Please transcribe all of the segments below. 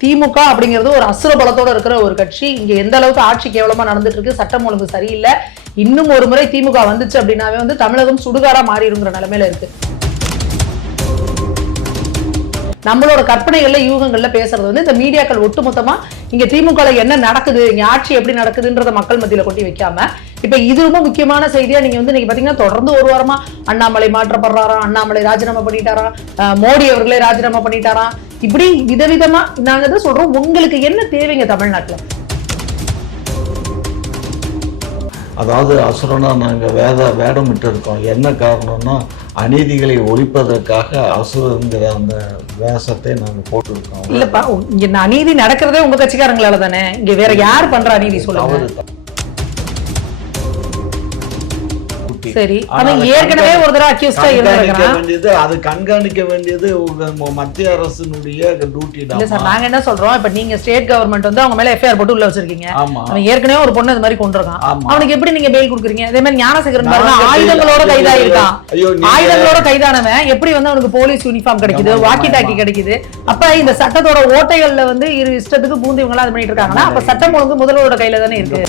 திமுக அப்படிங்கிறது ஒரு அசுர பலத்தோட இருக்கிற ஒரு கட்சி. இங்க எந்த அளவுக்கு ஆட்சி கேவலமா நடந்துட்டு இருக்கு சட்டம் ஒழுங்கு சரியில்லை. இன்னும் ஒரு முறை திமுக வந்துச்சு அப்படின்னாவே வந்து தமிழகம் சுடுகாரா மாறிடுங்கிற நிலைமையில இருக்கு. நம்மளோட கற்பனைகள்ல யூகங்கள்ல பேசுறது வந்து இந்த மீடியாக்கள் ஒட்டுமொத்தமா இங்க திமுக என்ன நடக்குது இங்க ஆட்சி எப்படி நடக்குதுன்றத மக்கள் மத்தியில கொட்டி வைக்காம இப்ப இது ரொம்ப முக்கியமான செய்தியா நீங்க வந்து நீங்க பாத்தீங்கன்னா தொடர்ந்து ஒரு வாரமா அண்ணாமலை மாற்றப்படுறாராம் அண்ணாமலை ராஜினாமா பண்ணிட்டாராம் மோடி அவர்களே ராஜினாமா பண்ணிட்டாராம் இப்படி விதவிதமா நாங்க தான் சொல்றோம் உங்களுக்கு என்ன தேவைங்க தமிழ்நாட்டுல? அதாவது அசுரனா நாங்கள் வேத வேடமிட்டு இருக்கோம் என்ன காரணம்னா அநீதிகளை ஒழிப்பதற்காக அசுரங்கிற அந்த வேஷத்தை நாங்கள் போட்டிருக்கோம். இல்லப்பா இங்க அநீதி நடக்கிறதே உங்க கட்சிக்காரங்களால தானே. இங்க வேற யார் பண்ற அநீதி சொல்லுங்க. சரி. அதை ஏற்கனவே ஒரு தடவை அக்யூஸ்டா கண்காணிக்க இருந்திருக்கிறான் வேண்டியது அது கண்காணிக்க வேண்டியது மத்திய அரசினுடைய டியூட்டி இல்ல சார் நாங்க என்ன சொல்றோம் இப்ப நீங்க ஸ்டேட் கவர்மெண்ட் வந்து அவங்க மேல எஃப்ஐஆர் போட்டு உள்ள வச்சிருக்கீங்க. அவன் ஏற்கனவே ஒரு பொண்ணு இது மாதிரி கொண்டிருக்கான் அவனுக்கு எப்படி நீங்க பெயில் கொடுக்குறீங்க? அதே மாதிரி ஞானசேகரன் பாருங்க ஆயுதங்களோட கைதாயிருக்கான் ஆயுதங்களோட கைதானவன் எப்படி வந்து அவனுக்கு போலீஸ் யூனிஃபார்ம் கிடைக்குது? Walkie talkie. கிடைக்குது? அப்ப இந்த சட்டத்தோட ஓட்டைகள்ல வந்து இரு இஷ்டத்துக்கு பூந்து இவங்க எல்லாம் இது பண்ணிட்டு இருக்காங்கன்னா அப்ப சட்டம் ஒழுங்கு முதல்வரோட கையில தானே இருக்கு.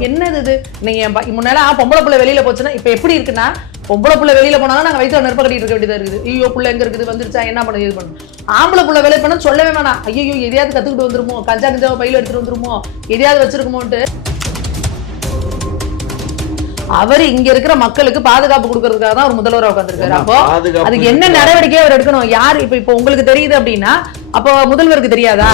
என்னது இது? நீங்க என் ப- முன்னால ஆ, பொம்பளை புள்ள வெளியில போச்சுன்னா இப்ப எப்படி இருக்குன்னா பொம்பளை புள்ள வெளியில போனா நாங்க வயிற்று நெருப்ப கட்டிட்டு இருக்க வேண்டியதா இருக்குது. ஐயோ புள்ள எங்க இருக்குது? வந்துருச்சா? என்ன பண்ணுது இது பண்ணும் ஆம்பளை புள்ள வேலை பண்ண சொல்லவே வேணாம். ஐயோ எதையாவது கத்துக்கிட்டு வந்துருமோ? கஞ்சா கஞ்சாவை பையில எடுத்துட்டு வந்துருமோ? எதையாவது வச்சிருக்குமோன்ட்டு. அவர் இங்க இருக்கிற மக்களுக்கு பாதுகாப்பு கொடுக்கறதுக்காக தான் அவர் முதல்வரா உட்காந்துருக்காரு அப்போ அதுக்கு என்ன நடவடிக்கை அவர் எடுக்கணும்? யார் இப்ப இப்போ உங்களுக்கு தெரியுது அப்படின்னா அப்போ முதல்வருக்கு தெரியாதா?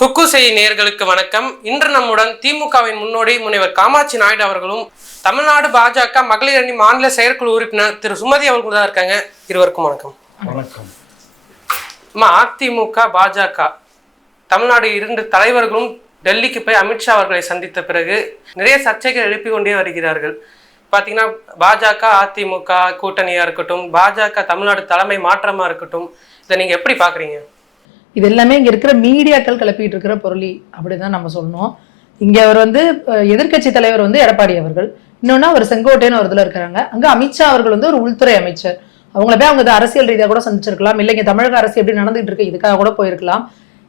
குக்கு செய்தி நேயர்களுக்கு வணக்கம். இன்று நம்முடன் திமுகவின் முன்னோடி முனைவர் காமாட்சி நாயுடு அவர்களும் தமிழ்நாடு பாஜக மகளிர் அணி மாநில செயற்குழு உறுப்பினர் திரு சுமதி அவர்களும் தான் இருக்காங்க. இருவருக்கும் வணக்கம். வணக்கம். அதிமுக பாஜக தமிழ்நாடு இரண்டு தலைவர்களும் டெல்லிக்கு போய் அமித்ஷா அவர்களை சந்தித்த பிறகு நிறைய சர்ச்சைகள் எழுப்பி கொண்டே வருகிறார்கள். பார்த்தீங்கன்னா பாஜக அதிமுக கூட்டணியா இருக்கட்டும் பாஜக தமிழ்நாடு தலைமை மாற்றமா இருக்கட்டும் இதை நீங்க எப்படி பாக்குறீங்க? இது எல்லாமே இங்க இருக்கிற மீடியாக்கள் கிளப்பிட்டு இருக்கிற பொருளி அப்படிதான் நம்ம சொல்லணும். இங்க அவர் வந்து எதிர்க்கட்சி தலைவர் வந்து எடப்பாடி அவர்கள். இன்னொன்னா அவர் செங்கோட்டைன்னு ஒரு இதுல இருக்கிறாங்க. அங்க அமித்ஷா அவர்கள் வந்து ஒரு உள்துறை அமைச்சர். அவங்கள போய் அவங்க அரசியல் ரீதியா கூட சந்திச்சிருக்கலாம். இல்லைங்க தமிழக அரசு எப்படி நடந்துகிட்டு இருக்கு இதுக்காக கூட போயிருக்கலாம்.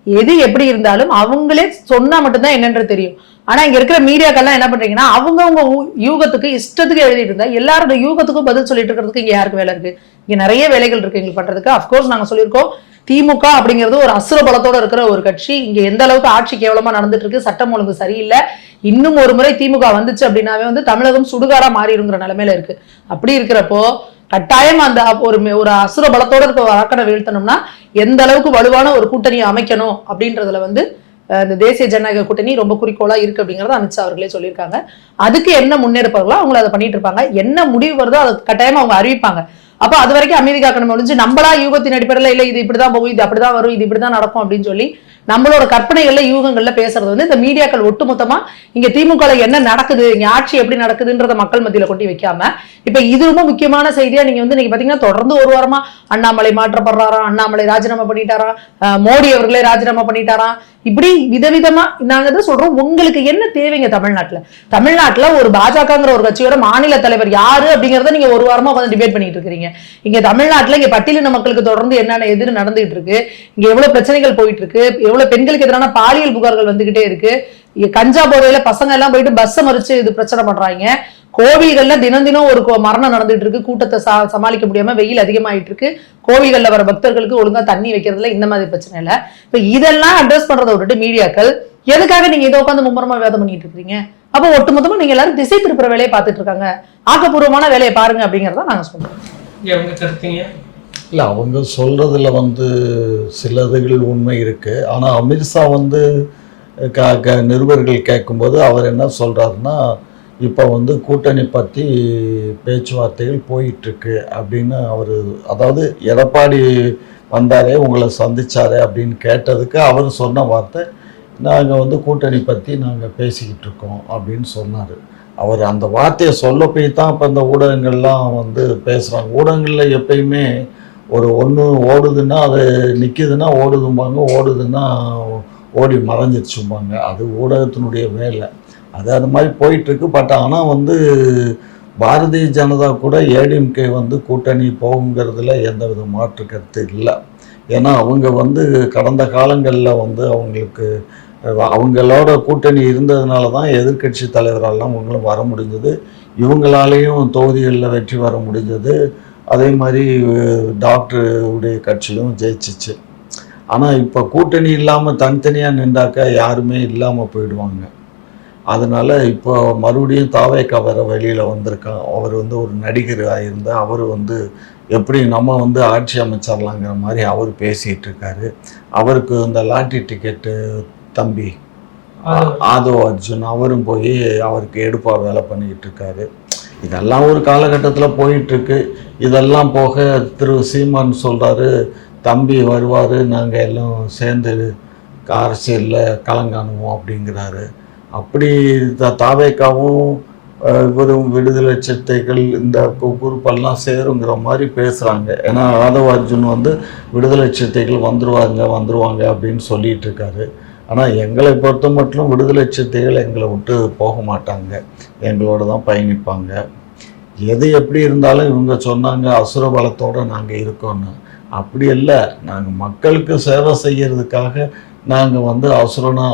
எது எப்படி இருந்தாலும் அவங்களே சொன்னா மட்டும்தான் என்னன்றது தெரியும். ஆனா இங்க இருக்கிற மீடியாக்கள்லாம் என்ன பண்றீங்கன்னா அவங்கவுங்க யூகத்துக்கு இஷ்டத்துக்கு எழுதிட்டு இருந்தா எல்லாரோட யூகத்துக்கும் பதில் சொல்லிட்டு இருக்கிறதுக்கு இங்க யாருக்கு வேலை இருக்கு? இங்க நிறைய வேலைகள் இருக்கு எங்களுக்கு பண்றதுக்கு. அஃப்கோர்ஸ் நாங்க சொல்லியிருக்கோம். திமுக அப்படிங்கிறது ஒரு அசுர பலத்தோட இருக்கிற ஒரு கட்சி. இங்க எந்த அளவுக்கு ஆட்சி கேவலமா நடந்துட்டு இருக்கு சட்டம் ஒழுங்கு சரியில்லை. இன்னும் ஒரு முறை திமுக வந்துச்சு அப்படின்னாவே வந்து தமிழகம் சுடுகாடா மாறிடுங்கிற நிலைமையில இருக்கு. அப்படி இருக்கிறப்போ கட்டாயம் அந்த ஒரு ஒரு அசுர பலத்தோட இருக்க ஒரு வீழ்த்தணும்னா எந்த அளவுக்கு வலுவான ஒரு கூட்டணியை அமைக்கணும் அப்படின்றதுல வந்து இந்த தேசிய ஜனநாயக கூட்டணி ரொம்ப குறிக்கோளா இருக்கு அப்படிங்கறத அமித்ஷா அவர்களே சொல்லியிருக்காங்க. அதுக்கு என்ன முன்னெடுப்பார்களோ அவங்க அதை பண்ணிட்டு இருப்பாங்க. என்ன முடிவு வருதோ அதை கட்டாயமா அவங்க அறிவிப்பாங்க. அப்ப அது வரைக்கும் அமைதி காக்கணும் முடிஞ்சு நம்மளா யூகத்தின் அடிப்படையில இல்ல இது இப்படிதான் போகும் இது அப்படிதான் வரும் இது இப்படிதான் நடக்கும் அப்படின்னு சொல்லி நம்மளோட கற்பனைகள்ல யூகங்கள்ல பேசுறது வந்து இந்த மீடியாக்கள் ஒட்டுமொத்தமா இங்க திமுக என்ன நடக்குது இங்க ஆட்சி எப்படி நடக்குதுன்றத மக்கள் மத்தியில கொட்டி வைக்காம இப்ப இது ரொம்ப முக்கியமான செய்தியா நீங்க வந்து நீங்க பாத்தீங்கன்னா தொடர்ந்து ஒரு வாரமா அண்ணாமலை மாற்றப்படுறாராம் அண்ணாமலை ராஜினாமா பண்ணிட்டாராம் மோடி அவர்களே ராஜினாமா பண்ணிட்டாராம் இப்படி விதவிதமா நாங்க தான் சொல்றோம். உங்களுக்கு என்ன தேவைங்க தமிழ்நாட்டுல? தமிழ்நாட்டுல ஒரு பாஜகங்கிற ஒரு கட்சியோட மாநில தலைவர் யாரு அப்படிங்கறத நீங்க ஒரு வாரமா உட்காந்து டிபேட் பண்ணிட்டு இருக்கீங்க இங்க தமிழ்நாட்டுல இங்க பட்டியலின மக்களுக்கு தொடர்ந்து என்னென்ன எதிர் நடந்துகிட்டு இருக்கு. இங்க எவ்வளவு பிரச்சனைகள் போயிட்டு இருக்கு. எவ்வளவு பெண்களுக்கு எதிரான பாலியல் புகார்கள் வந்துகிட்டே இருக்கு. கஞ்சா போதையில பசங்க எல்லாம் போயிட்டு பஸ்ஸை மறிச்சு இது பிரச்சனை பண்றாங்க. கோவில்கள்ல தினம் தினம் ஒரு கொ- மரணம் நடந்துட்டு இருக்கு கூட்டத்தை சா சமாளிக்க முடியாம வெயில் அதிகமாயிட்டு இருக்கு கோவில்கள்ல வர பக்தர்களுக்கு ஒழுங்கா தண்ணி வைக்கிறதுல இந்த மாதிரி பிரச்சனை இல்ல. இப்ப இதெல்லாம் அட்ரஸ் பண்றதை விட்டுட்டு மீடியாக்கள் எதுக்காக நீங்க இதை உட்காந்து மும்முரமா வேதம் பண்ணிட்டு இருக்கீங்க அப்ப ஒட்டுமொத்தமா நீங்க எல்லாரும் திசை திருப்புற வேலையை பார்த்துட்டு இருக்காங்க. ஆக்கப்பூர்வமான வேலையை பாருங்க அப்படிங்கறத நாங்க சொல்றோம். இல்லை அவங்க சொல்றதுல வந்து சிலதுகள் உண்மை இருக்கு. ஆனா அமித்ஷா வந்து க க நிருபர்கள் கேட்கும்போது அவர் என்ன சொல்றாருன்னா இப்போ வந்து கூட்டணி பற்றி பேச்சுவார்த்தைகள் போயிட்டுருக்கு அப்படின்னு அவர் அதாவது எடப்பாடி வந்தாரே உங்களை சந்தித்தாரே அப்படின்னு கேட்டதுக்கு அவர் சொன்ன வார்த்தை நாங்கள் வந்து கூட்டணி பற்றி நாங்கள் பேசிக்கிட்டு இருக்கோம் அப்படின்னு சொன்னார். அவர் அந்த வார்த்தையை சொல்ல போய் தான் இப்போ இந்த ஊடகங்கள்லாம் வந்து பேசுகிறாங்க ஊடகங்களில் எப்பயுமே ஒரு ஒன்று ஓடுதுன்னா அது நிற்கிதுன்னா ஓடுதும்பாங்க ஓடுதுன்னா ஓடி மறைஞ்சிருச்சும்பாங்க. அது ஊடகத்தினுடைய வேலை. அது அது மாதிரி போயிட்டுருக்கு. பட் ஆனால் வந்து பாரதிய ஜனதா கூட ஏடிஎம்கே வந்து கூட்டணி போகுங்கிறதுல எந்த வித மாற்று கருத்து இல்லை. ஏன்னா அவங்க வந்து கடந்த காலங்களில் வந்து அவங்களுக்கு அவங்களோட கூட்டணி இருந்ததுனால தான் எதிர்க்கட்சி தலைவரெல்லாம் அவங்களும் வர முடிஞ்சது. இவங்களாலேயும் தொகுதிகளில் வெற்றி வர முடிஞ்சது. அதே மாதிரி டாக்டருடைய உடைய கட்சியும் ஜெயிச்சிச்சு. ஆனால் இப்போ கூட்டணி இல்லாமல் தனித்தனியாக நின்றாக்கா யாருமே இல்லாமல் போயிடுவாங்க. அதனால் இப்போ மறுபடியும் தாவேக்கா வர வெளியில் வந்திருக்கான். அவர் வந்து ஒரு நடிகராக இருந்தால் அவர் வந்து எப்படி நம்ம வந்து ஆட்சி அமைச்சிடலாங்கிற மாதிரி அவர் பேசிகிட்டு இருக்காரு. அவருக்கு இந்த லாட்டரி டிக்கெட்டு தம்பி ஆதவ் அர்ஜுன் அவரும் போய் அவருக்கு எடுப்பா வேலை பண்ணிக்கிட்டு இருக்காரு. இதெல்லாம் ஒரு காலகட்டத்தில் போயிட்டுருக்கு இதெல்லாம் போக திரு சீமான் சொல்கிறாரு தம்பி வருவார் நாங்கள் எல்லாம் சேர்ந்து அரசியலில் கலங்காணுவோம் அப்படிங்கிறாரு. அப்படி த தாவேக்காவும் இவரும் விடுதலை சிட்டைகள் இந்த கு- குரூப்பெல்லாம் சேருங்கிற மாதிரி பேசுகிறாங்க ஏன்னா ஆதவ அர்ஜுன் வந்து விடுதலை சிட்டைகள் வந்துருவாங்க வந்துருவாங்க அப்படின்னு சொல்லிட்டு இருக்காரு ஆனால் எங்களை பொறுத்த மட்டும் விடுதலை சிட்டைகள் எங்களை விட்டு போக மாட்டாங்க. எங்களோட தான் பயணிப்பாங்க. எது எப்படி இருந்தாலும் இவங்க சொன்னாங்க அசுர பலத்தோடு நாங்கள் இருக்கோன்னு அப்படி இல்லை. நாங்கள் மக்களுக்கு சேவை செய்கிறதுக்காக நாங்கள் வந்து அசுரனா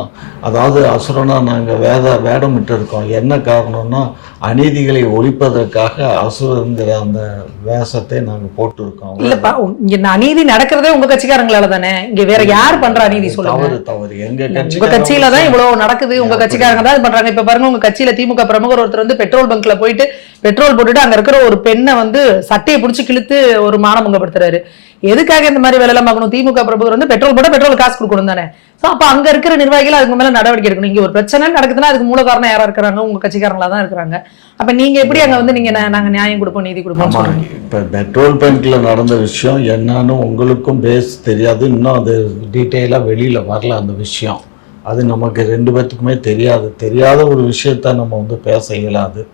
அதாவது அசுரனா நாங்கள் வேத வேடமிட்டு இருக்கோம் என்ன காரணம்னா அநீதிகளை ஒழிப்பதற்காக அசுரங்கிற அந்த வேஷத்தை நாங்கள் போட்டிருக்கோம். இல்லப்பா இங்க அநீதி நடக்கிறதே உங்க கட்சிக்காரங்களால தானே? இங்க வேற யார் பண்ற அநீதி சொல்லுங்க. தவறு தவறு. எங்க உங்க கட்சியில தான் இவ்வளவு நடக்குது உங்க கட்சிக்காரங்க தான் இது பண்றாங்க. இப்ப பாருங்க உங்க கட்சியில திமுக பிரமுகர் ஒருத்தர் வந்து பெட்ரோல் பங்க்ல போயிட்டு பெட்ரோல் போட்டுட்டு அங்க இருக்கிற ஒரு பெண்ணை வந்து சட்டையை பிடிச்சி கிழித்து ஒரு மானபங்கப்படுத்துறாரு எதுக்காக இந்த மாதிரி வேலை எல்லாம் பார்க்கணும்? திமுக பிரமுகர் வந்து பெட்ரோல் போட்டா பெட்ரோல் காசு கொடுக்கணும் தானே. சோ அப்ப அங்க இருக்கிற நிர்வாகிகள் அதுக்கு மேல நடவடிக்கை எடுக்கணும். இங்க ஒரு பிரச்சனை நடக்குதுன்னா அதுக்கு மூல காரணம் யாரா இருக்கிறாங்க? உங்க கட்சிக்காரங்களா தான் இருக்கிறாங்க. அப்ப நீங்க எப்படி அங்க வந்து நீங்க நா- நாங்க நியாயம் கொடுப்போம் நீதி கொடுப்போம் இப்போ பெட்ரோல் பங்க்ல நடந்த விஷயம் என்னன்னு உங்களுக்கும் பேஸ் தெரியாது. இன்னும் அது டீட்டெயிலாக வெளியில வரல அந்த விஷயம். அது நமக்கு ரெண்டு பேத்துக்குமே தெரியாது. தெரியாத ஒரு விஷயத்த நம்ம வந்து பேச இயலாது.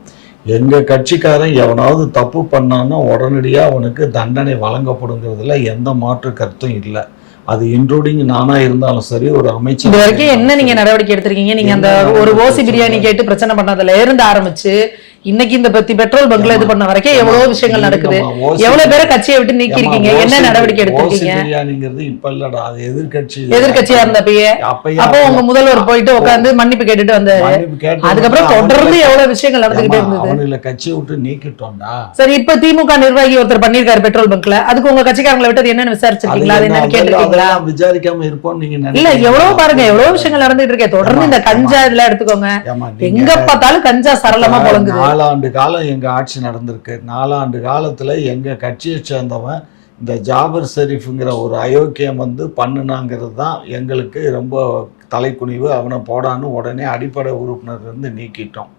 எங்க கட்சிக்காரன் எவனாவது தப்பு பண்ணான்னா உடனடியா அவனுக்கு தண்டனை வழங்கப்படுங்கிறதுல எந்த மாற்று கருத்தும் இல்லை. அது இன்க்ளூடிங் நானா இருந்தாலும் சரி ஒரு அமைச்சர் இது வரைக்கும் என்ன நீங்க நடவடிக்கை எடுத்திருக்கீங்க? நீங்க அந்த ஒரு ஓசி பிரியாணி? கேட்டு பிரச்சனை பண்ணதுல இருந்து ஆரம்பிச்சு இன்னைக்கு இந்த பத்தி பெட்ரோல் பங்க்ல இது பண்ண வரைக்கும் எவ்வளவு விஷயங்கள் நடக்குது. எவ்வளவு பேரை கட்சியை விட்டு நீக்கி இருக்கீங்க என்ன நடவடிக்கை எடுத்திருக்கீங்க? இப்ப இல்லடா அது எதிர்கட்சி எதிர்கட்சியா இருந்தப்பயே. அப்போ உங்க முதல்வர் போயிட்டு உட்கார்ந்து மன்னிப்பு கேட்டுட்டு வந்தாரு. அதுக்கப்புறம் தொடர்ந்து எவ்வளவு விஷயங்கள் நடந்துகிட்டே இருந்தது? அவனுல கட்சியை விட்டு நீக்கிட்டோம்டா. சரி இப்ப திமுக நிர்வாகி ஒருத்தர் பண்ணிருக்காரு பெட்ரோல் பங்க்ல. அதுக்கு உங்க கட்சிக்காரங்களை விட்டு என்னன்னு விசாரிச்சிருக்கீங்களா? அது என்னன்னு என்ன, கேட்டிருக்கீங்களா? விசாரிக்காம இருப்போம்னு நீங்க இல்ல? எவ்வளவு பாருங்க எவ்வளவு விஷயங்கள் நடந்துட்டு இருக்கே. தொடர்ந்து இந்த கஞ்சா இதெல்லாம் எடுத்துக்கோங்க. எங்க பார்த்தாலும் கஞ்சா சரளமா புழங்குது. நாலாண்டு காலம் எங்கள் ஆட்சி நடந்திருக்கு. நாலாண்டு காலத்தில் எங்கள் கட்சியை சேர்ந்தவன் இந்த ஜாபர் ஷெரீஃபுங்கிற ஒரு அயோக்கியம் வந்து பண்ணுனாங்கிறது தான் எங்களுக்கு ரொம்ப தலைக்குனிவு. அவனை போடான்னு உடனே அடிப்படை உறுப்பினர்லேருந்து நீக்கிட்டோம்.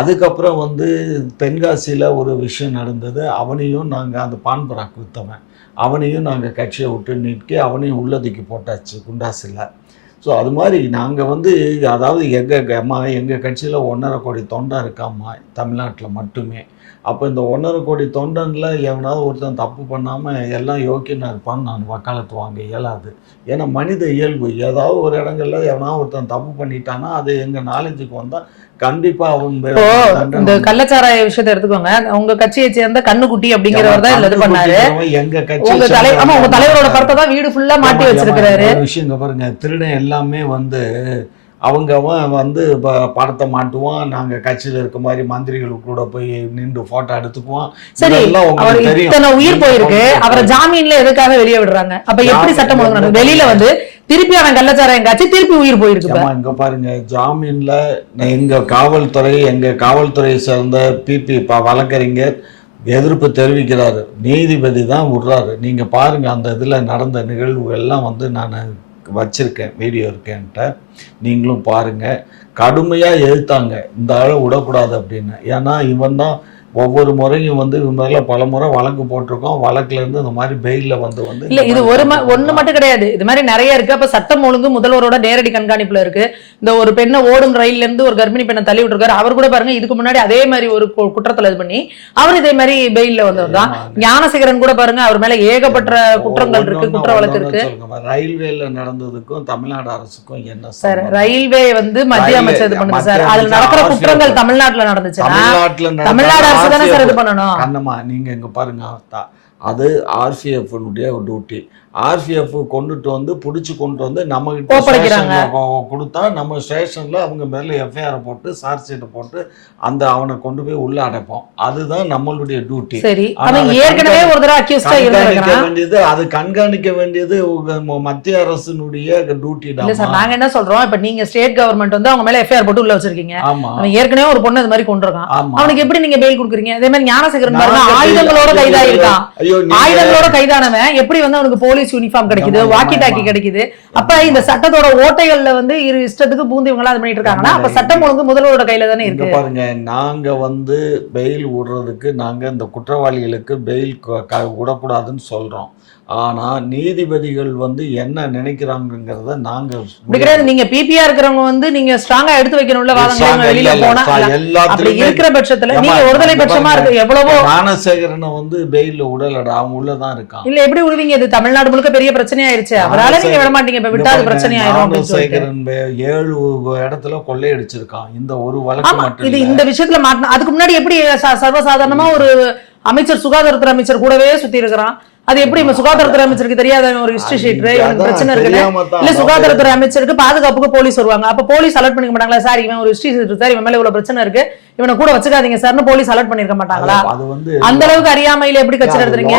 அதுக்கப்புறம் வந்து தென்காசியில் ஒரு விஷயம் நடந்தது. அவனையும் நாங்கள் அந்த பான்பராக் விற்றவன் அவனையும் நாங்கள் கட்சியை விட்டு நீக்கி அவனையும் உள்ளதுக்கு போட்டாச்சு குண்டாசில். ஸோ அது மாதிரி நாங்கள் வந்து அதாவது எங்கள் அம்மா எங்கள் கட்சியில் ஒன்றரை கோடி தொண்டை இருக்காம்மா தமிழ்நாட்டில் மட்டுமே. அப்போ இந்த ஒன்றரை கோடி தொண்டனில் எவனாவது ஒருத்தன் தப்பு பண்ணாமல் எல்லாம் யோக்கியனாக இருப்பான்னு நான் வக்காலத்து வாங்க இயலாது. ஏன்னா மனித இயல்பு. ஏதாவது ஒரு இடங்கள்ல எவனாவது ஒருத்தன் தப்பு பண்ணிட்டான்னா அது எங்கள் நாலேஜுக்கு வந்தால் தண்டனை இந்த கள்ளச்சாராய விஷயத்தை எடுத்துக்கோங்க. உங்க கட்சியை சேர்ந்த கண்ணுக்குட்டி அப்படிங்கிறவர் தான் இது பண்ணாரு. உங்க தலை ஆமா உங்க தலைவரோட படத்தை தான் வீடு ஃபுல்லா மாட்டி வச்சிருக்கிறாரு. விஷயம் பாருங்க. திருடன் எல்லாமே வந்து அவங்க வந்து ப- படத்தை மாட்டுவான். நாங்க கட்சியில இருக்க மாதிரி மந்திரிகள் கூட போய் நின்று போட்டோ எடுத்துக்குவோம் சரி அவர் இத்தனை உயிர் போயிருக்கு. அவரை ஜாமீன்ல எதுக்காக வெளியே விடுறாங்க? அப்ப எப்படி சட்டம் ஒழுங்கு வெளியில வந்து திருப்பி அவன் கள்ளச்சாராயம் காய்ச்சி திருப்பி உயிர் போயிருக்கு இப்ப. இங்க பாருங்க ஜாமீன்ல எங்க காவல்துறை எங்க காவல்துறையை சேர்ந்த பிபி வழக்கறிஞர் எதிர்ப்பு தெரிவிக்கிறாரு. நீதிபதி தான் விடுறாரு. நீங்க பாருங்க அந்த இதுல நடந்த நிகழ்வு எல்லாம் வந்து நான் வச்சிருக்கேன் வீடியோ இருக்கேன்ட்ட. நீங்களும் பாருங்க. கடுமையாக எழுத்தாங்க. இந்த ஆளை விடக்கூடாது அப்படின்னு. ஏன்னா இவன் தான் ஒவ்வொரு முறையும் வந்து இவன் மேல பல முறை வழக்கு போட்டிருக்கோம் வழக்குல இருந்து இந்த மாதிரி பெயில வந்து வந்து இல்ல இது ஒரு ஒண்ணு மட்டும் கிடையாது இது மாதிரி நிறைய இருக்கு அப்ப சட்டம் ஒழுங்கு முதல்வரோட நேரடி கண்காணிப்புல இருக்கு இந்த ஒரு பெண்ணை ஓடும் ரயில்ல இருந்து ஒரு கர்ப்பிணி பெண்ணை தள்ளி விட்டுருக்காரு அவர் கூட பாருங்க இதுக்கு முன்னாடி அதே மாதிரி ஒரு குற்றத்துல இது பண்ணி அவர் இதே மாதிரி பெயில்ல வந்தவர் தான். ஞானசேகரன் கூட பாருங்க அவர் மேல ஏகப்பட்ட குற்றங்கள் இருக்கு குற்ற வழக்கு இருக்கு. ரயில்வேல நடந்ததுக்கும் தமிழ்நாடு அரசுக்கும் என்ன சார்? ரயில்வே வந்து மத்திய அமைச்சர் இது பண்ணுது சார் அதுல நடக்கிற குற்றங்கள். தமிழ்நாட்டுல நடந்துச்சுன்னா தமிழ்நாட்டுல நடந்த தமிழ்நாடு அரசு தானே சார் இது பண்ணணும்? கண்ணம்மா நீங்க இங்க பாருங்க அது ஆர்சிஎஃப்னுடைய டியூட்டி ஆர்சிஎஃப் கொண்டுட்டு வந்து பிடிச்சி கொண்டு வந்து நம்ம கொடுத்தா நம்ம ஸ்டேஷன்ல அவங்க மேல எஃப்ஐஆர் போட்டு சார்ஜ் போட்டு அந்த அவனை கொண்டு போய் உள்ள அடைப்போம். அதுதான் நம்மளுடைய டியூட்டி ஏற்கனவே ஒரு தடவை வேண்டியது அது கண்காணிக்க வேண்டியது மத்திய அரசினுடைய டியூட்டி இல்ல சார் நாங்க என்ன சொல்றோம்? இப்ப நீங்க ஸ்டேட் கவர்மெண்ட் வந்து அவங்க மேல எஃப்ஐஆர் போட்டு உள்ள வச்சிருக்கீங்க. அவன் ஏற்கனவே ஒரு பொண்ணு இது மாதிரி கொண்டிருக்கான். அவனுக்கு எப்படி நீங்க பெயில் கொடுக்குறீங்க? அதே மாதிரி ஞானசேகரன் பாருங்க ஆயுதங்களோட நீங்க- ஆயுதங்களோட கைதானவன். எப்படி வந்து அவனுக்கு போலீஸ் யூனிஃபார்ம் கிடைக்குது வாக்கி டாக்கி. கிடைக்குது. அப்ப இந்த சட்டத்தோட ஓட்டைகள்ல வந்து இரு இஷ்டத்துக்கு பூந்து இவங்க எல்லாம் பண்ணிட்டு இருக்காங்கன்னா அப்ப சட்டம் ஒழுங்கு முதல்வரோட கையில தானே இருக்கு. பாருங்க நாங்க வந்து பெயில் விடுறதுக்கு நாங்க இந்த குற்றவாளிகளுக்கு பெயில் விடக்கூடாதுன்னு சொல்றோம். ஆனா நீதிபதிகள் வந்து என்ன நினைக்கிறாங்கங்கிறத நாங்க இப்படி கிடையாது. நீங்க பிபிஆ இருக்கிறவங்க வந்து நீங்க ஸ்ட்ராங்கா எடுத்து வைக்கணும்ல வாதங்களை வெளியில போனா. அப்படி இருக்கிற பட்சத்துல நீங்க ஒருதலை பட்சமா இருக்கு எவ்வளவோ ஞானசேகரனை வந்து பெயில்ல விடலடா. அவன் உள்ளதான் இருக்கான். இல்ல எப்படி விடுவீங்க? இது தமிழ்நாடு முழுக்க பெரிய பிரச்சனை ஆயிருச்சு. அவரால நீங்க விட மாட்டீங்க இப்ப விட்டா அது பிரச்சனை ஆயிரும் ஞானசேகரன் ஏழு இடத்துல கொள்ளையடிச்சிருக்கான். இந்த ஒரு வழக்கு மட்டும் இது. இந்த விஷயத்துல மாட்டின அதுக்கு முன்னாடி எப்படி சர்வசாதாரணமா ஒரு அமைச்சர் சுகாதாரத்துறை அமைச்சர் கூடவே சுத்தி இருக்கிறான் அது எப்படி சுகாதாரத்துறை அமைச்சருக்கு தெரியாத ஒரு ஹிஸ்டரி ஷீட் பிரச்சனை தான் இல்ல சுகாதாரத்துறை அமைச்சருக்கு பாதுகாப்புக்கு போலீஸ் வருவாங்க. அப்ப போலீஸ் அலர்ட் பண்ணிக்க மாட்டாங்களா? சார் இவன் ஒரு ஹிஸ்டரி இருக்கு சார் இவன் மேல இவ்வளவு பிரச்சனை இருக்கு. இவனை கூட வச்சுக்காதீங்க சார்னு போலீஸ் அலர்ட் பண்ணிருக்க மாட்டாங்களா? அந்த அளவுக்கு அறியாமையில எப்படி கட்சி நடத்துறீங்க?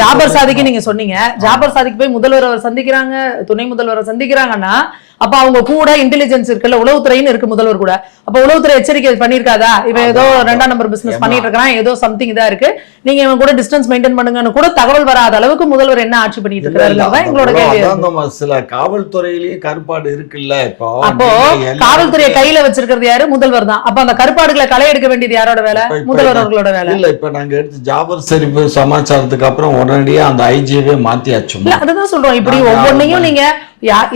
ஜாபர் சாதிக்கு நீங்க சொன்னீங்க. ஜாபர் சாதிக்கு போய் முதல்வர் அவர் சந்திக்கிறாங்க துணை முதல்வரை சந்திக்கிறாங்கன்னா அப்ப அவங்க கூட இன்டெலிஜென்ஸ் இருக்குல்ல உளவுத்துறைன்னு இருக்கு முதல்வர் கூட. அப்ப உளவுத்துறை எச்சரிக்கை பண்ணிருக்காதா இவன் ஏதோ ரெண்டாம் நம்பர் பிசினஸ். பண்ணிட்டு இருக்கான் ஏதோ சம்திங் இதா இருக்கு. நீங்க இவன் கூட டிஸ்டன்ஸ் மெயின்டைன் பண்ணுங்கன்னு கூட தகவல் வராத அளவுக்கு முதல்வர் என்ன ஆட்சி பண்ணிட்டு இருக்காரு எங்களோட கேள்வி சில காவல்துறையிலேயே கருப்பாடு இருக்குல்ல இப்போ அப்போ காவல்துறையை கையில வச்சிருக்கிறது யாரு? முதல்வர் தான். அப்ப அந்த கருப்பாடுகளை களை எடுக்க வேண்டியது யாரோட வேலை? முதல்வர் அவர்களோட வேலை. இல்ல இப்ப நாங்க எடுத்து ஜாபர் சரிப்பு சமாச்சாரத்துக்கு அப்புறம் உடனடியா அந்த ஐஜியவே மாத்தியாச்சுமா இல்ல அதுதான் சொல்றோம். இப்படி ஒவ்வொன்னையும். நீங்க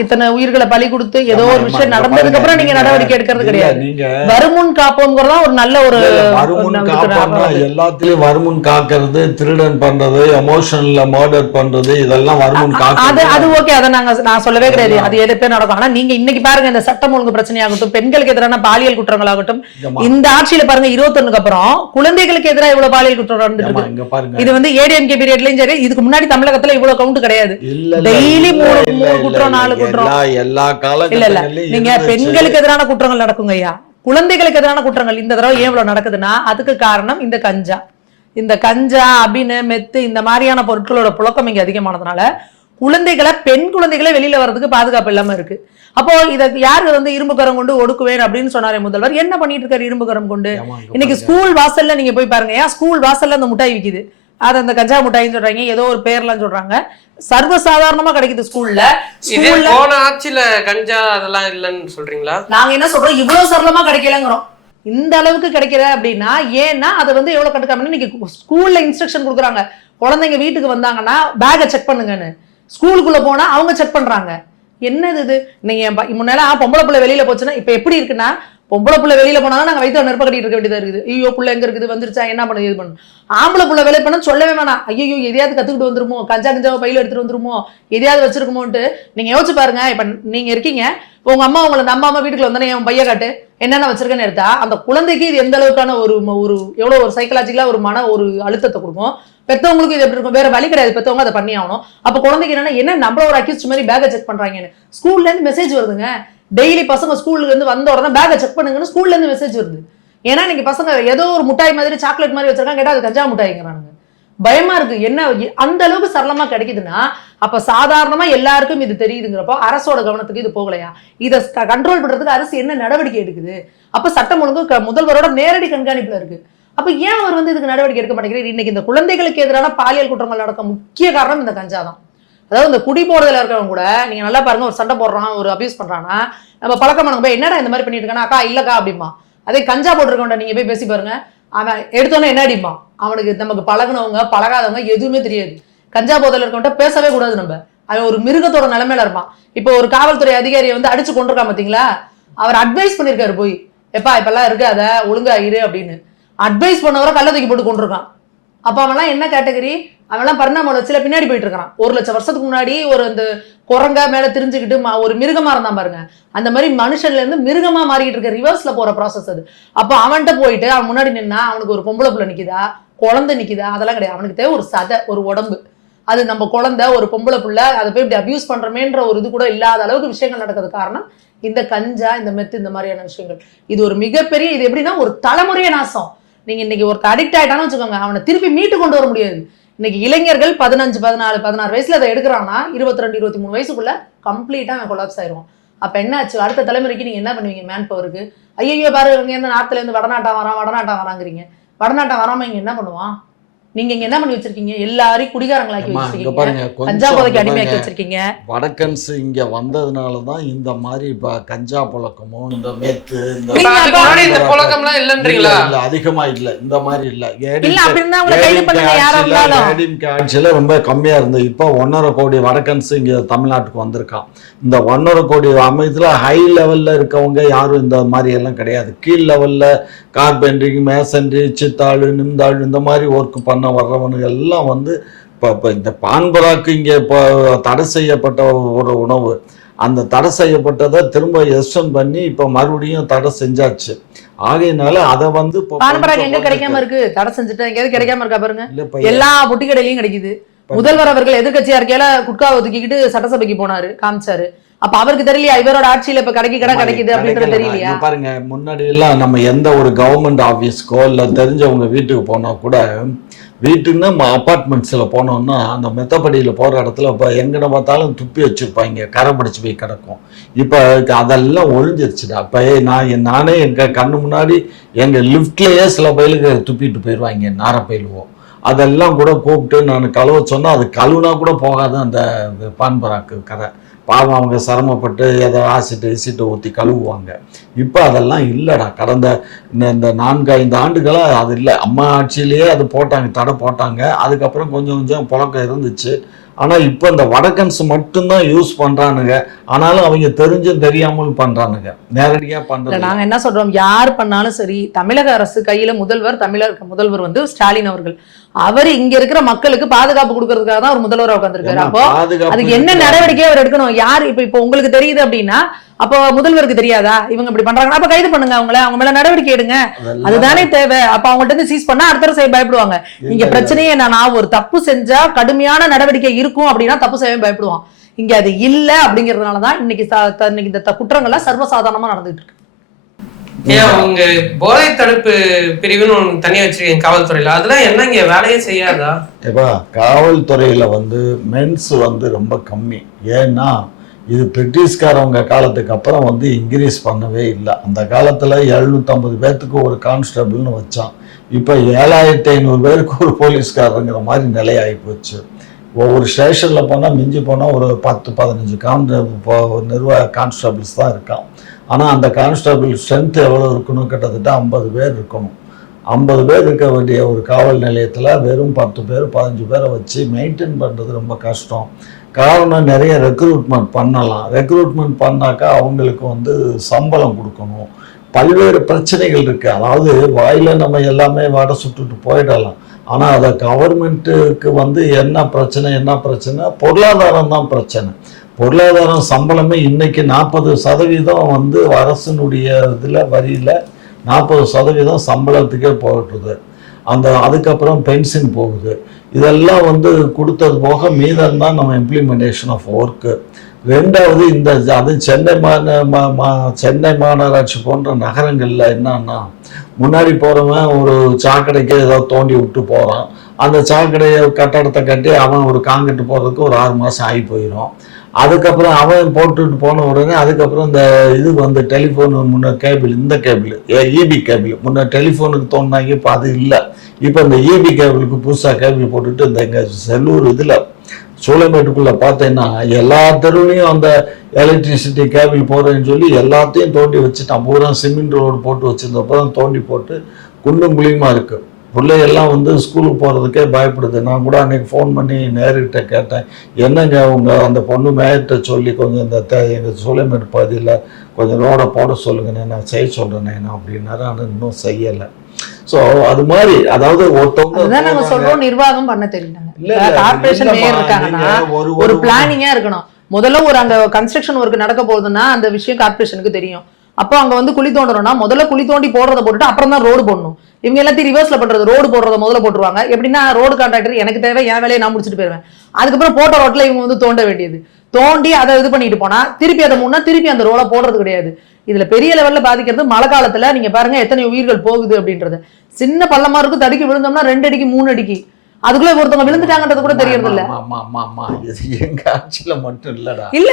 இத்தனை உயிர்களை பலி கொடுத்து ஏதோ ஒரு விஷயம் நடந்ததுக்கு அப்புறம் நீங்க நடவடிக்கை எடுக்கிறது கிடையாது. நீங்க வருமுன் காப்போங்கிறதா ஒரு நல்ல ஒரு வருமுன் காப்போம்னா எல்லாத்துலயும் வருமுன் காக்கிறது திருடன் பண்றது எமோஷனல்ல மர்டர் பண்றது இதெல்லாம் வருமுன் அது காக்கிறது அது ஓகே அதை நாங்க நான் சொல்லவே கிடையாது. அது எது பேர் நடக்கும். ஆனா நீங்க இன்னைக்கு பாருங்க இந்த சட்டம் ஒழுங்கு பிரச்சனையாகட்டும் பெண்களுக்கு எதிரான பாலியல் குற்றங்களாகட்டும் இந்த ஆட்சியில பாருங்க இருபத்தொன்னுக்கு அப்புறம் குழந்தைகளுக்கு எதிராக இவ்வளவு பாலியல் குற்றம் நடந்துட்டு இது வந்து ஏடிஎம்கே பீரியட்லயும் சரி இதுக்கு முன்னாடி தமிழகத்துல இவ்வளவு கவுண்ட் கிடையாது. இல்ல, மூணு- குற்றம், நாலு குற்றம். எல்லா இல்ல இல்ல. நீங்க. பெண்களுக்கு எதிரான குற்றங்கள் நடக்குங்க ஐயா. குழந்தைகளுக்கு எதிரான குற்றங்கள். இந்த தடவை ஏன் இவ்வளவு நடக்குதுன்னா அதுக்கு காரணம் இந்த கஞ்சா. இந்த கஞ்சா அபினு மெத்து இந்த மாதிரியான பொருட்களோட புழக்கம் இங்க அதிகமானதுனால குழந்தைகளை பெண் குழந்தைகளே வெளியில வர்றதுக்கு பாதுகாப்பு இல்லாம இருக்கு. அப்போ இத யாரு வந்து இரும்பு கரம் கொண்டு ஒடுக்குவேன் அப்படின்னு சொன்னாரே முதல்வர்? என்ன பண்ணிட்டு இருக்காரு இரும்பு கரம் கொண்டு? இன்னைக்கு. ஸ்கூல் வாசல்ல நீங்க போய் பாருங்க ஏன் ஸ்கூல் வாசல்ல அந்த முட்டாய் விக்குது. அது அந்த கஞ்சா முட்டாயின்னு சொல்றாங்க. ஏதோ ஒரு பேர்லாம் சொல்றாங்க. சர்வசாதாரணமா கிடைக்குது ஸ்கூல்ல. ஸ்கூல்ல போன ஆட்சியில கஞ்சா அதெல்லாம் இல்லைன்னு சொல்றீங்களா? நாங்க என்ன சொல்றோம்? இவ்வளவு சரளமா கிடைக்கலங்கிறோம். இந்த அளவுக்கு கிடைக்கிற அப்படின்னா ஏன்னா அதை வந்து எவ்வளவு கண்டுக்காம இன்னைக்கு ஸ்கூல்ல இன்ஸ்ட்ரக்ஷன் கொடுக்குறாங்க. குழந்தைங்க வீட்டுக்கு வந்தாங்கன்னா பேக்கை செக் பண்ணுங்கன்னு. ஸ்கூலுக்குள்ள போனா அவங்க செக் பண்றாங்க. என்னது இது? நீங்க முன்னால பொம்பளை பிள்ளை வெளியில போச்சுன்னா இப்ப எப்படி இருக்குன்னா பொம்பளை பிள்ளை வெளியில போனா நாங்க வயிற்று நெருப்ப கட்டிட்டு இருக்க வேண்டியதா இருக்குது. ஐயோ புள்ள எங்க இருக்குது? வந்துருச்சா? என்ன பண்ணுது இது பண்ணு? ஆம்பளை புள்ள வேலை பண்ண சொல்லவே வேணாம். ஐயோ எதையாவது கத்துக்கிட்டு வந்துருமோ? கஞ்சா கஞ்சாவை பையில எடுத்துட்டு வந்துருமோ? எதையாவது வச்சிருக்குமோன்ட்டு நீங்க யோசிச்சு பாருங்க. இப்ப நீங்க இருக்கீங்க. இப்போ உங்க அம்மா உங்களை நம்ம அம்மா வீட்டுக்குள்ள வந்தோடனே என் பைய காட்டு. என்னென்ன வச்சிருக்கேன்னு எடுத்தா அந்த குழந்தைக்கு இது எந்த அளவுக்கான ஒரு ஒரு எவ்வளவு ஒரு சைக்கலாஜிக்கலா ஒரு மன ஒரு அழுத்தத்தை கொடுக்கும்? பெத்தவங்களுக்கு இது எப்படி இருக்கும்? வேற வழி கிடையாது. பெத்தவங்க அதை பண்ணி ஆகணும். அப்ப குழந்தைக்கு என்னன்னா என்ன நம்மள ஒரு அக்யூஸ்ட் மாதிரி பேக்கை செக் பண்றாங்கன்னு. ஸ்கூல்ல இருந்து மெசேஜ் வருதுங்க. டெய்லி பசங்க ஸ்கூல்லேருந்து வந்த உடனே பேகை செக் பண்ணுங்கன்னு ஸ்கூல்லேருந்து மெசேஜ் வருது. ஏன்னா இன்னைக்கு பசங்க ஏதோ ஒரு மிட்டாய் மாதிரி சாக்லேட் மாதிரி வச்சிருக்காங்க கேட்டால் அது கஞ்சா முட்டாய்ங்கிறானுங்க பயமா இருக்கு. என்ன அந்த அளவுக்கு சரளமா கிடைக்குதுன்னா அப்ப சாதாரணமா எல்லாருக்கும் இது தெரியுதுங்கிறப்போ அரசோட கவனத்துக்கு இது போகலையா? இதை கண்ட்ரோல் பண்றதுக்கு அரசு என்ன நடவடிக்கை எடுக்குது? அப்ப சட்டம் ஒழுங்கு முதல்வரோட நேரடி கண்காணிப்புல இருக்கு. அப்ப ஏன் அவர் வந்து இதுக்கு நடவடிக்கை எடுக்க மாட்டேங்கிறார்? இன்னைக்கு இந்த குழந்தைகளுக்கு எதிரான பாலியல் குற்றங்கள் நடக்க முக்கிய காரணம் இந்த கஞ்சா தான். அதாவது இந்த குடி போறதுல இருக்கிறவங்க கூட நீங்க நல்லா பாருங்க ஒரு சண்டை போடுறான் ஒரு அபியூஸ் பண்றான்னா நம்ம பழக்கமானவங்க போய் என்னடா இந்த மாதிரி பண்ணிட்டு இருக்கானா அக்கா இல்லக்கா அப்படிமா அதே கஞ்சா போட்டிருக்கவன்டா நீங்க போய் பேசி பாருங்க. அவன் எடுத்தோன்னே என்ன அடிப்பான்? அவனுக்கு நமக்கு பழகுனவங்க பழகாதவங்க எதுவுமே தெரியாது. கஞ்சா போதையில இருக்கவன்ட்ட பேசவே கூடாது நம்ம. அவன் ஒரு மிருகத்தோட நிலைமையில இருப்பான். இப்போ ஒரு காவல்துறை அதிகாரியை வந்து அடிச்சு கொண்டிருக்கான் பாத்தீங்களா? அவர் அட்வைஸ் பண்ணிருக்காரு போய். எப்பா இப்பெல்லாம் இருக்காத ஒழுங்கா இரு அப்படின்னு. அட்வைஸ் பண்ணவரை கள்ள தூக்கி போட்டு கொண்டிருக்கான் அப்போ அவன்லாம் என்ன கேட்டகரி அவன்லாம் பரிணாம வளர்ச்சியில பின்னாடி போயிட்டு இருக்கிறான் ஒரு லட்சம் வருஷத்துக்கு முன்னாடி ஒரு அந்த குரங்கா மேல தெரிஞ்சுக்கிட்டு ஒரு மிருகமா இருந்தான் பாருங்க. அந்த மாதிரி மனுஷன்ல இருந்து மிருகமா மாறிக்கிட்டு இருக்க ரிவர்ஸ்ல போற ப்ராசஸ் அது. அப்போ அவன்கிட்ட போயிட்டு அவன் முன்னாடி நின்னா அவனுக்கு ஒரு பொம்பளை புள்ள நிக்குதா? குழந்தை நிக்குதா? அதெல்லாம் கிடையாது. அவனுக்கு தேவை ஒரு சதை ஒரு உடம்பு. அது நம்ம குழந்தை ஒரு பொம்பளை புள்ள அதை போய் இப்படி அபியூஸ் பண்றமேன்ற ஒரு இது கூட இல்லாத அளவுக்கு விஷயங்கள் நடக்கிறது காரணம் இந்த கஞ்சா இந்த மெத்து இந்த மாதிரியான விஷயங்கள். இது ஒரு மிகப்பெரிய இது எப்படின்னா ஒரு தலைமுறைய நாசம். நீங்க இன்னைக்கு ஒருத்தர் அடிக்ட் ஆயிட்டான்னு வச்சுக்கோங்க. அவனை திருப்பி மீட்டு கொண்டு வர முடியாது. இன்னைக்கு இளைஞர்கள் பதினஞ்சு பதினாலு பதினாறு வயசுல அதை எடுக்கிறான்னா இருபத்தி ரெண்டு இருபத்தி மூணு வயசுக்குள்ள கம்ப்ளீட்டா அவன் கொலாப்ஸ் ஆயிரும் அப்ப என்ன ஆச்சு அடுத்த தலைமுறைக்கு நீங்க என்ன பண்ணுவீங்க? மேன் பவருக்கு ஐயோ பாரு இவங்க என்ன நாட்டுல இருந்து வடநாட்டம் வரான் வடநாட்டம் வராங்கிறீங்க. வடநாட்டம் வராம இங்க என்ன பண்ணுவான்? நீங்க இங்க என்ன பண்ணி வச்சிருக்கீங்க? எல்லாரையும் குடிகாரங்களாக்கி வச்சிருக்கீங்க. பாருங்க கஞ்சா போதைக்கு அடிமையாக்கி. வச்சிருக்கீங்க. வடக்கன்ஸ் இங்க வந்ததுனால தான் இந்த மாதிரி இப்ப கஞ்சா புழக்கமும் இந்த மேத்து இந்த புழக்கம்லாம் இல்லைன்றீங்களா? இல்ல, அதிகமா இல்ல. இந்த மாதிரி இல்ல. இல்ல அப்படி இருந்தா உங்களை கைது பண்ணுங்க யாரா இருந்தாலும். ஏடிஎம்கே ஆட்சியில ரொம்ப கம்மியா இருந்தது. இப்போ ஒன்னரை கோடி வடக்கன்ஸ் இங்க தமிழ்நாட்டுக்கு வந்திருக்கான். இந்த ஒன்னரை கோடி அமைத்துல ஹை லெவல்ல இருக்கவங்க யாரும் இந்த மாதிரி எல்லாம் கிடையாது. கீழ் லெவல்ல கார்பெண்டரிங் மேசன்ரி சித்தாள் நிம்தாள் இந்த மாதிரி ஒர்க் பண்ண வர்றவனுங்க எல்லாம் வந்து இப்போ இப்போ இந்த பான்பராக்கு இங்கே இப்போ தடை செய்யப்பட்ட ஒரு உணவு. அந்த தடை செய்யப்பட்டதை திரும்ப எஸ்டன் பண்ணி இப்போ மறுபடியும் தடை செஞ்சாச்சு. ஆகையினால அதை வந்து பான்பராக் எங்க கிடைக்காம இருக்கு? தடை செஞ்சுட்டு எங்கேயாவது கிடைக்காம இருக்கா பாருங்க? எல்லா பொட்டி கடையிலயும் கிடைக்குது முதல்வர் அவர்கள் எதிர்க்கட்சியா இருக்கையில குட்கா ஒதுக்கிக்கிட்டு சட்டசபைக்கு போனாரு காமிச்சாரு. அப்ப அவருக்கு தெரியலையா? இவரோட ஆட்சியில இப்ப கடைக்கு கடை கிடைக்குது அப்படின்றது. தெரியலையா? பாருங்க முன்னாடி எல்லாம் நம்ம எந்த ஒரு கவர்மெண்ட் ஆபீஸ்க்கோ இல்ல தெரிஞ்சவங்க வீட்டுக்கு போனா கூட வீட்டுன்னு அப்பார்ட்மெண்ட்ஸ்ல போனோம்னா அந்த மெத்தப்படியில போற இடத்துல இப்போ எங்கன பார்த்தாலும் துப்பி வச்சிருப்பாங்க கரை பிடிச்சி போய் கிடக்கும். இப்போ அதெல்லாம் ஒழிஞ்சிருச்சுடா. இப்போ நான் நானே எங்க கண்ணு முன்னாடி எங்க லிஃப்ட்லயே சில பயிலுக்கு துப்பிட்டு போயிடுவாங்க நார பயிலுவோம் அதெல்லாம் கூட கூப்பிட்டு நான் கழுவ சொன்னா அது கழுவுனா கூட போகாது அந்த பான்பராக்கு கரை. பாவம் அவங்க சிரமப்பட்டு எதை ஆசிட்டு இசிட்டு ஊற்றி கழுவுவாங்க. இப்போ அதெல்லாம் இல்லைடா. கடந்த இந்த இந்த நான்கு ஐந்து ஆண்டுகளாக அது இல்லை. அம்மா ஆட்சியிலேயே அது போட்டாங்க தடை போட்டாங்க. அதுக்கப்புறம் கொஞ்சம் கொஞ்சம் புழக்கம் இருந்துச்சு. ஆனால் இப்போ இந்த வடக்கன்ஸ் மட்டும்தான் யூஸ் பண்ணுறானுங்க ஆனாலும் அவங்க தெரிஞ்சும் தெரியாமல் பண்ணுறானுங்க நேரடியாக பண்ணுறது நாங்க என்ன சொல்றோம்? யார் பண்ணாலும் சரி தமிழக அரசு கையில முதல்வர் தமிழக முதல்வர் வந்து ஸ்டாலின் அவர்கள். அவர் இங்க இருக்கிற மக்களுக்கு பாதுகாப்பு கொடுக்கறதுக்காக தான் ஒரு முதல்வரா உட்காந்துருக்காரு அப்போ அதுக்கு என்ன நடவடிக்கை அவர் எடுக்கணும்? யார் இப்ப இப்ப உங்களுக்கு தெரியுது அப்படின்னா அப்போ முதல்வருக்கு தெரியாதா? இவங்க இப்படி பண்றாங்கன்னா அப்ப கைது பண்ணுங்க அவங்கள. அவங்க மேல நடவடிக்கை எடுங்க. அதுதானே தேவை. அப்ப அவங்கள்ட்ட இருந்து சீஸ் பண்ணா அடுத்த செய்ய பயப்படுவாங்க. இங்க பிரச்சனையே என்னன்னா ஒரு தப்பு செஞ்சா கடுமையான நடவடிக்கை இருக்கும் அப்படின்னா தப்பு செய்ய பயப்படுவான். இங்க அது இல்ல அப்படிங்கறதுனாலதான் இன்னைக்கு இன்னைக்கு இந்த குற்றங்கள்லாம் சர்வசாதாரணமா நடந்துட்டு இருக்கு. ஏன் உங்க போதை தடுப்பு பிரிவுன்னு ஒண்ணு தனியா வச்சிருக்கீங்க காவல்துறையில. அதெல்லாம் என்னங்க வேலையே செய்யாதா? ஏப்பா காவல்துறையில் வந்து மென்ஸ் வந்து ரொம்ப கம்மி. ஏன்னா இது பிரிட்டிஷ்காரவங்க காலத்துக்கு அப்புறம் வந்து இன்க்ரீஸ் பண்ணவே இல்லை. அந்த காலத்தில் எழுநூற்றம்பது பேர்த்துக்கு ஒரு கான்ஸ்டபிள்னு வச்சான். இப்போ ஏழாயிரத்தி ஐநூறு பேருக்கு ஒரு போலீஸ்காரங்கிற மாதிரி நிலையாகி போச்சு. ஒவ்வொரு ஸ்டேஷனில் போனால் மிஞ்சி போனால் ஒரு பத்து பதினஞ்சு கான்ஸ்ட நிர்வாக கான்ஸ்டபிள்ஸ் தான் இருக்கான். ஆனால் அந்த கான்ஸ்டபிள் ஸ்ட்ரென்த் எவ்வளோ இருக்கணும் கிட்டத்தட்ட ஐம்பது பேர் இருக்கணும். ஐம்பது பேர் இருக்க வேண்டிய ஒரு காவல் நிலையத்தில் வெறும் பத்து பேர் பதினஞ்சு பேரை வச்சு மெயின்டைன் பண்ணுறது ரொம்ப கஷ்டம். காரணம் நிறைய ரெக்ரூட்மெண்ட் பண்ணலாம். ரெக்ரூட்மெண்ட் பண்ணாக்கா அவங்களுக்கு வந்து சம்பளம் கொடுக்கணும். பல்வேறு பிரச்சனைகள் இருக்குது அதாவது வாயில் நம்ம எல்லாமே வாட சுட்டுட்டு போயிடலாம். ஆனால் அதை கவர்மெண்ட்டுக்கு வந்து என்ன பிரச்சனை என்ன பிரச்சனை? பொருளாதாரம் தான் பிரச்சனை. பொருளாதாரம் சம்பளமே இன்னைக்கு நாற்பது சதவீதம் வந்து அரசினுடைய இதில் வரியில் நாற்பது சதவீதம் சம்பளத்துக்கே போட்டுது அந்த அதுக்கப்புறம் பென்ஷன் போகுது. இதெல்லாம் வந்து கொடுத்தது போக மீதம் தான் நம்ம இம்ப்ளிமெண்டேஷன் ஆஃப் ஒர்க்கு ரெண்டாவது இந்த அது சென்னை மாந மா- மா- சென்னை மாநகராட்சி போன்ற நகரங்களில் என்னன்னா முன்னாடி போகிறவன் ஒரு சாக்கடைக்கு ஏதோ தோண்டி விட்டு போகிறான் அந்த சாக்கடையை கட்டடத்தை கட்டி அவன் ஒரு காங்கிட்டு போகிறதுக்கு ஒரு ஆறு மாதம் ஆகி போயிடும் அதுக்கப்புறம் அவன் போட்டுட்டு போன உடனே அதுக்கப்புறம் இந்த இது வந்து டெலிஃபோன் முன்ன கேபிள் இந்த கேபிள் இபி கேபிள். முன்ன டெலிஃபோனுக்கு தோணுனாங்க இப்போ அது இல்லை. இப்போ இந்த இபி கேபிளுக்கு புதுசாக கேபிள் போட்டுட்டு இந்த எங்கள் செல்லூர் இதில் சூளமேட்டுக்குள்ளே பார்த்தேன்னா எல்லா தெருவிலையும் அந்த எலக்ட்ரிசிட்டி கேபிள் போடுறேன்னு சொல்லி எல்லாத்தையும் தோண்டி வச்சுட்டான். பூரா சிமெண்ட் ரோடு போட்டு வச்சிருந்தப்போ தான் தோண்டி போட்டு குண்டும் குழியுமா இருக்குது பிள்ளையெல்லாம் வந்து ஸ்கூலுக்கு போகிறதுக்கே பயப்படுது. நான் கூட அன்னைக்கு ஃபோன் பண்ணி நேருகிட்ட கேட்டேன். என்னங்க உங்கள் அந்த பொண்ணு மேயர்கிட்ட சொல்லி கொஞ்சம் இந்த த எங்கள் சூளைமேடு பகுதியில் கொஞ்சம் ரோடை போட சொல்லுங்கண்ணே. நான் செய்ய சொல்கிறேனே அப்படின்னாரு. ஆனால் இன்னும் செய்யலை. சோ அது மாதிரி அதாவது ஒருத்தவங்க போவாங்க. சொல்றோம். நிர்வாகம் பண்ண தெரியலங்க. இல்ல, கார்பரேஷன் மேயர் இருக்காங்கன்னா ஒரு பிளானிங்கா இருக்கணும். முதல்ல ஒரு அங்க கன்ஸ்ட்ரக்ஷன் ஒர்க் நடக்க போகுதுன்னா அந்த விஷயம் கார்பரேஷனுக்கு தெரியும். அப்போ அங்க வந்து குழி தோண்டணும்னா முதல்ல குழி தோண்டி போடுறத போட்டுட்டு அப்புறம் தான் ரோடு போடணும். இவங்க எல்லாத்தையும் ரிவர்ஸ்ல பண்றது ரோடு போடுறத முதல்ல போட்டுருவாங்க. எப்படின்னா ரோடு கான்ட்ராக்டர் எனக்கு தேவை என் வேலையை நான் முடிச்சுட்டு போயிருவேன் அதுக்கப்புறம் போட்ட ரோட்ல இவங்க வந்து தோண்ட வேண்டியது. தோண்டி அதை இது பண்ணிட்டு போனா திருப்பி அதை முன்னா திருப்பி அந்த ரோலை போடுறது கிடையாது. இதுல பெரிய லெவல்ல பாதிக்கிறது மழை காலத்துல நீங்க பாருங்க எத்தனை உயிர்கள் போகுது அப்படின்றது. சின்ன பள்ளமா இருக்கும் தடுக்கி விழுந்தோம்னா ரெண்டு அடிக்கு மூணு அடிக்கு. அதுக்குள்ள ஒருத்தவங்க விழுந்துட்டாங்கன்றது கூட தெரியறது இல்ல ஆமா, ஆமா, ஆமா. இது எங்க ஆட்சியில மட்டும் இல்லடா இல்ல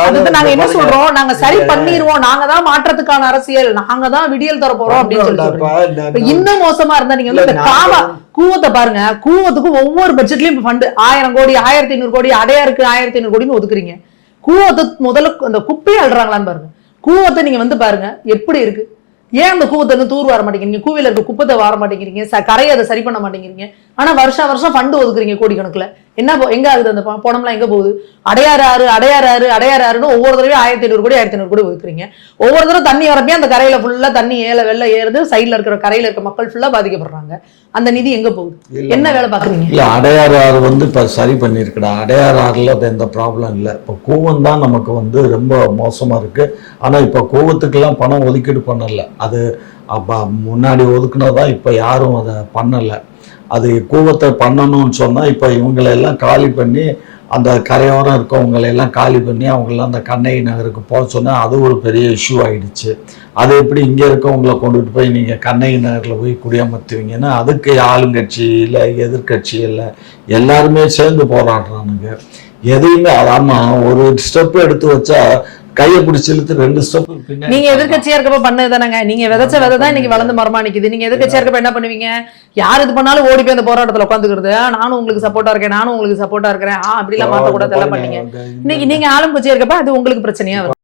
அதுக்கு நாங்க என்ன. சொல்றோம் நாங்க சரி இல்ல. பண்ணிருவோம் நாங்க தான் மாற்றத்துக்கான அரசியல் நாங்க தான் விடியல் தர போறோம் அப்படின்னு சொல்லி இன்னும் மோசமா இருந்தா நீங்க வந்து இந்த காவா. கூவத்தை பாருங்க கூவத்துக்கு ஒவ்வொரு பட்ஜெட்லயும் ஃபண்ட் ஆயிரம் கோடி ஆயிரத்தி ஐநூறு கோடி அடையாருக்கு ஆயிரத்தி ஐநூறு கோடின்னு ஒதுக்குறீங்க கூவத்தை முதல்ல அந்த குப்பையை அழுறாங்களான்னு பாருங்க கூவத்தை நீங்க வந்து பாருங்க எப்படி இருக்கு ஏன் அந்த கூவத்தை வந்து தூர் வர மாட்டேங்கிறீங்க? கூவில இருக்க குப்பத்தை வர மாட்டேங்கிறீங்க. ச- கரையை அதை சரி பண்ண மாட்டேங்கிறீங்க. ஆனா வருஷம் வருஷம் ஃபண்டு ஒதுக்குறீங்க கோடிக்கணக்குல. என்ன போ- எங்க ஆகுது அந்த பணம்லாம் எங்க போகுது? அடையாறு ஆறு அடையாறு ஆறு அடையாறு ஆறுன்னு ஒவ்வொரு தடவையும் ஆயிரத்தி ஐநூறு கோடி ஆயிரத்தி ஐநூறு கோடி ஒதுக்குறீங்க. ஒவ்வொரு தடவை தண்ணி வரப்பே அந்த கரையில ஃபுல்லா தண்ணி ஏல வெள்ள ஏறுது சைடுல இருக்கிற கரையில இருக்க மக்கள் ஃபுல்லா பாதிக்கப்படுறாங்க. அந்த நிதி எங்க போகுது? என்ன வேலை பாக்குறீங்க இல்ல அடையாறு ஆறு வந்து இப்ப சரி பண்ணிருக்கடா அடையாறு ஆறுல அது எந்த ப்ராப்ளம் இல்லை. இப்போ கூவம் தான் நமக்கு வந்து ரொம்ப மோசமா இருக்கு. ஆனா இப்ப கூவத்துக்கெல்லாம் பணம் ஒதுக்கீடு பண்ணல. அது அப்போ முன்னாடி ஒதுக்குனதான் இப்போ யாரும் அதை பண்ணலை. அது கூவத்தை பண்ணணும்னு சொன்னால் இப்போ இவங்களெல்லாம் காலி பண்ணி அந்த கரையோரம் இருக்கவங்களெல்லாம் காலி பண்ணி அவங்களாம் அந்த கண்ணகி நகருக்கு போக சொன்னால் அது ஒரு பெரிய இஷ்யூ ஆகிடுச்சு அது எப்படி இங்கே இருக்கவங்கள கொண்டுட்டு போய் நீங்கள் கண்ணகி நகரில் போய் குடியமர்த்துவீங்கன்னா அதுக்கு ஆளுங்கட்சி இல்லை எதிர்க்கட்சி இல்லை எல்லாருமே சேர்ந்து போராடுறானுங்க. எதையுமே அதாம ஒரு ஸ்டெப் எடுத்து வச்சா கையை பிடிச்சி இழுத்து ரெண்டு ஸ்டெப் பின்னாடி நீங்க எதிர்க்கட்சியா இருக்கப்ப பண்ணது தானங்க நீங்க விதைச்ச விதை தான் இன்னைக்கு வளர்ந்து மரமா நிக்குது நீங்க எதிர்க்கட்சியா இருக்கப்ப என்ன பண்ணுவீங்க? யார் இது பண்ணாலும் ஓடி போய் அந்த போராட்டத்துல உட்காந்துக்கிறது. நானும் உங்களுக்கு சப்போர்ட்டா இருக்கேன் நானும் உங்களுக்கு சப்போர்ட்டா இருக்கிறேன். ஆ அப்படிலாம் மாத்த கூட எல்லாம் பண்ணீங்க. இன்னைக்கு நீங்க ஆளும் கட்சியா இருக்கப்ப அது உங்களுக்கு பிரச்சனையா வருது